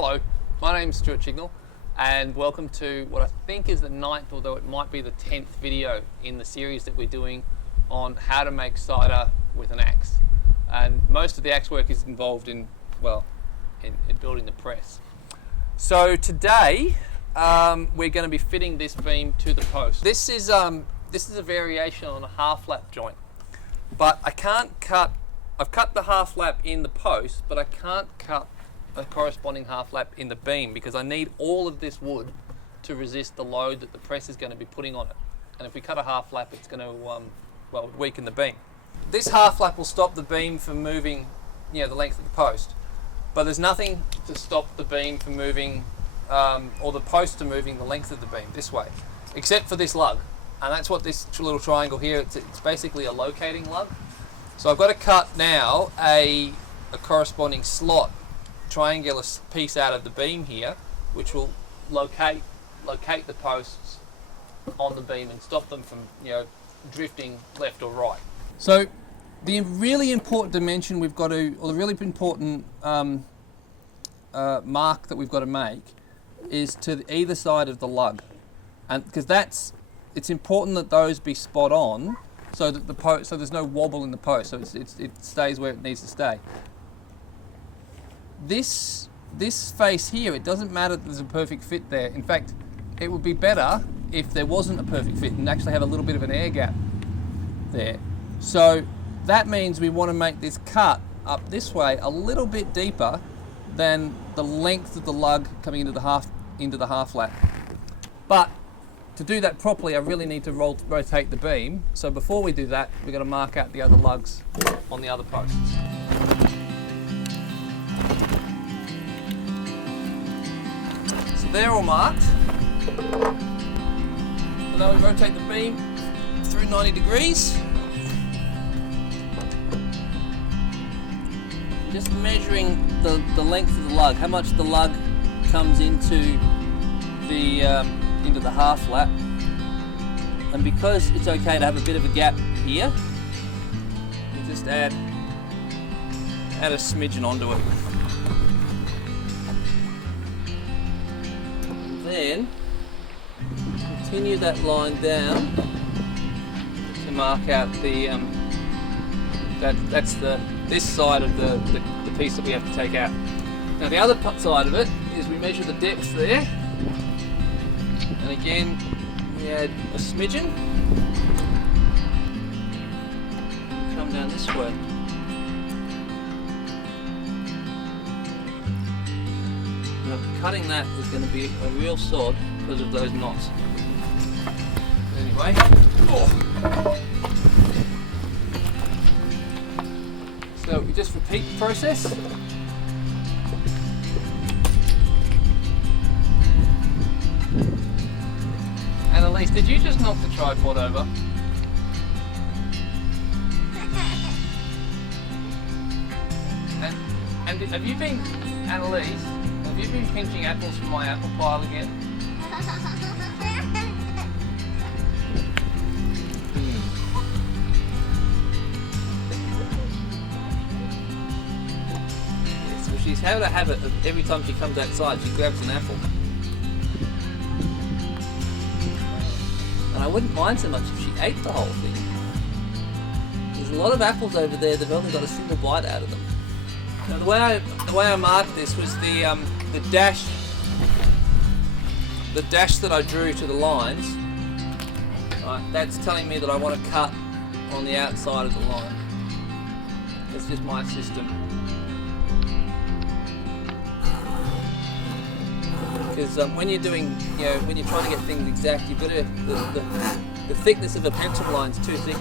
Hello, my name's Stuart Chignall and welcome to what I think is the 9th, although it might be the 10th video in the series that we're doing on how to make cider with an axe. And most of the axe work is involved in, well, in building the press. So today we're going to be fitting this beam to the post. This is a variation on a half lap joint, but I can't cut. I've cut the half lap in the post, but I can't cut a corresponding half lap in the beam because I need all of this wood to resist the load that the press is going to be putting on it. And if we cut a half lap, it's going to well, weaken the beam. This half lap will stop the beam from moving, the length of the post, but there's nothing to stop the beam from moving, or the post to moving the length of the beam this way, except for this lug. And that's what this little triangle here, it's basically a locating lug. So I've got to cut now a corresponding slot, triangular piece out of the beam here, which will locate the posts on the beam and stop them from drifting left or right. So the really important dimension we've got to, or the really important mark that we've got to make is to either side of the lug, and because it's important that those be spot on, so that so there's no wobble in the post, so it stays where it needs to stay. This face here, it doesn't matter that there's a perfect fit there. In fact, it would be better if there wasn't a perfect fit and actually have a little bit of an air gap there. So that means we want to make this cut up this way a little bit deeper than the length of the lug coming into the half lap. But to do that properly, I really need to rotate the beam. So before we do that, we're going to mark out the other lugs on the other posts. So they're all marked. So now we rotate the beam through 90 degrees. Just measuring the length of the lug, how much the lug comes into the half lap, and because it's okay to have a bit of a gap here, you just add a smidgen onto it, and then continue that line down to mark out the this side of the piece that we have to take out. Now the other side of it is we measure the depth there. And again, we add a smidgen. Come down this way. Now, cutting that is going to be a real sod because of those knots. Anyway, so we just repeat the process. Annalise, did you just knock the tripod over? And have you been, Annalise, have you been pinching apples from my apple pile again? So she's had a habit of every time she comes outside, she grabs an apple. And I wouldn't mind so much if she ate the whole thing. There's a lot of apples over there, they've only got a single bite out of them. Now the way I marked this was the dash that I drew to the lines. Right, that's telling me that I want to cut on the outside of the line. That's just my system. Because when you're doing, when you're trying to get things exact, you've got to, the thickness of a pencil line is too thick.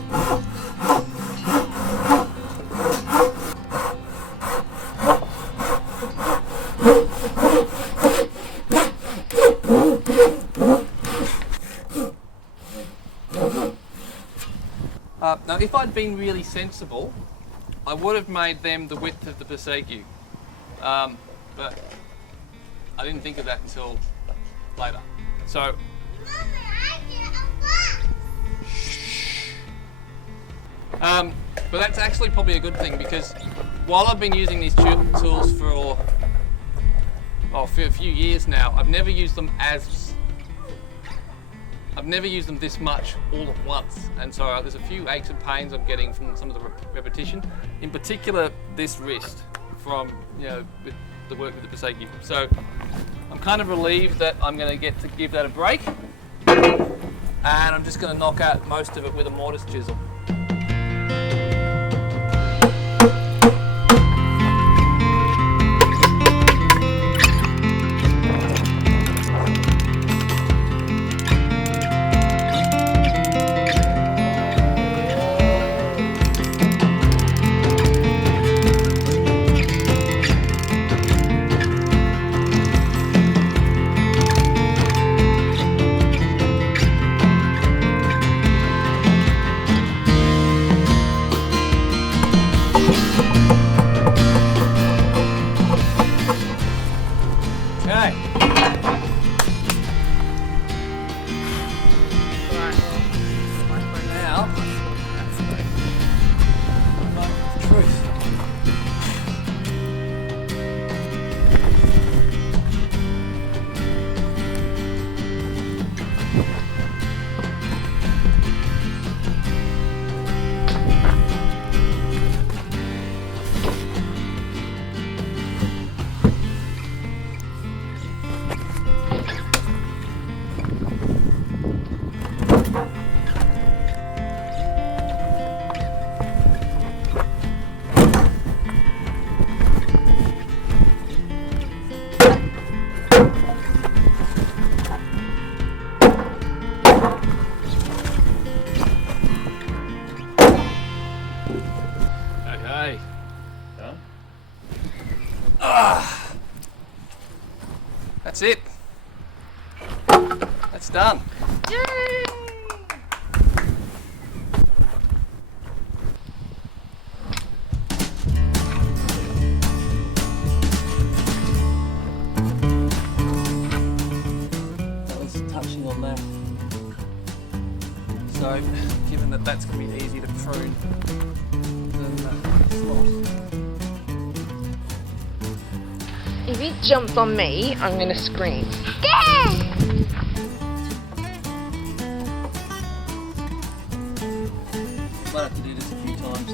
Now, if I'd been really sensible, I would have made them the width of the Passaic, but I didn't think of that until later. So, but that's actually probably a good thing, because while I've been using these tools for for a few years now. I've never used them this much all at once, and so there's a few aches and pains I'm getting from some of the repetition. In particular, this wrist from with the work with the Paseki. So I'm kind of relieved that I'm going to get to give that a break, and I'm just going to knock out most of it with a mortise chisel. That's it. That's done. Yay! That was touching on that. So, given that that's going to be easy to prune, then slot. If he jumps on me, I'm gonna scream. Might have to do this a few times.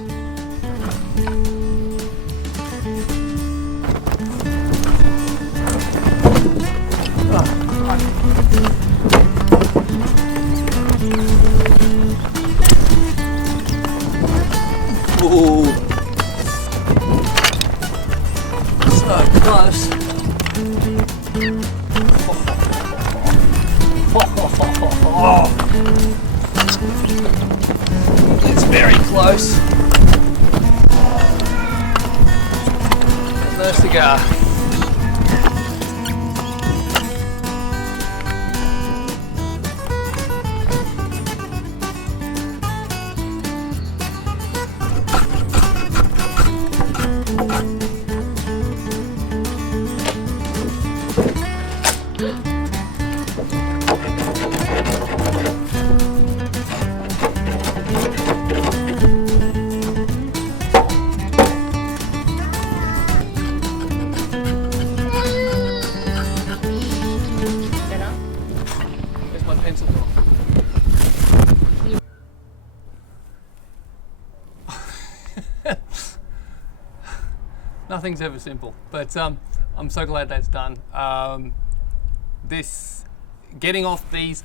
Ooh. So close. It's very close. No cigar. Where's my pencil gone? Nothing's ever simple, but I'm so glad that's done. This getting off these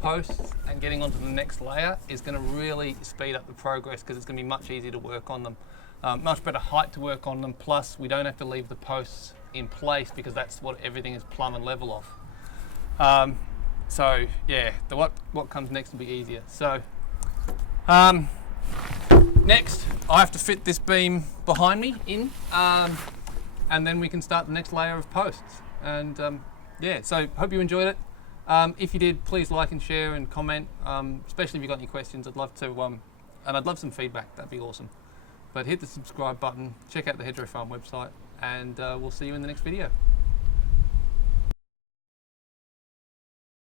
posts and getting onto the next layer is going to really speed up the progress because it's going to be much easier to work on them. Much better height to work on them. Plus, we don't have to leave the posts in place because that's what everything is plumb and level of. So yeah, what comes next will be easier. So next, I have to fit this beam behind me in, and then we can start the next layer of posts. And yeah, so hope you enjoyed it. If you did, please like and share and comment, especially if you've got any questions. I'd love to, and I'd love some feedback. That'd be awesome. But hit the subscribe button, check out the Hedgerow Farm website, and we'll see you in the next video.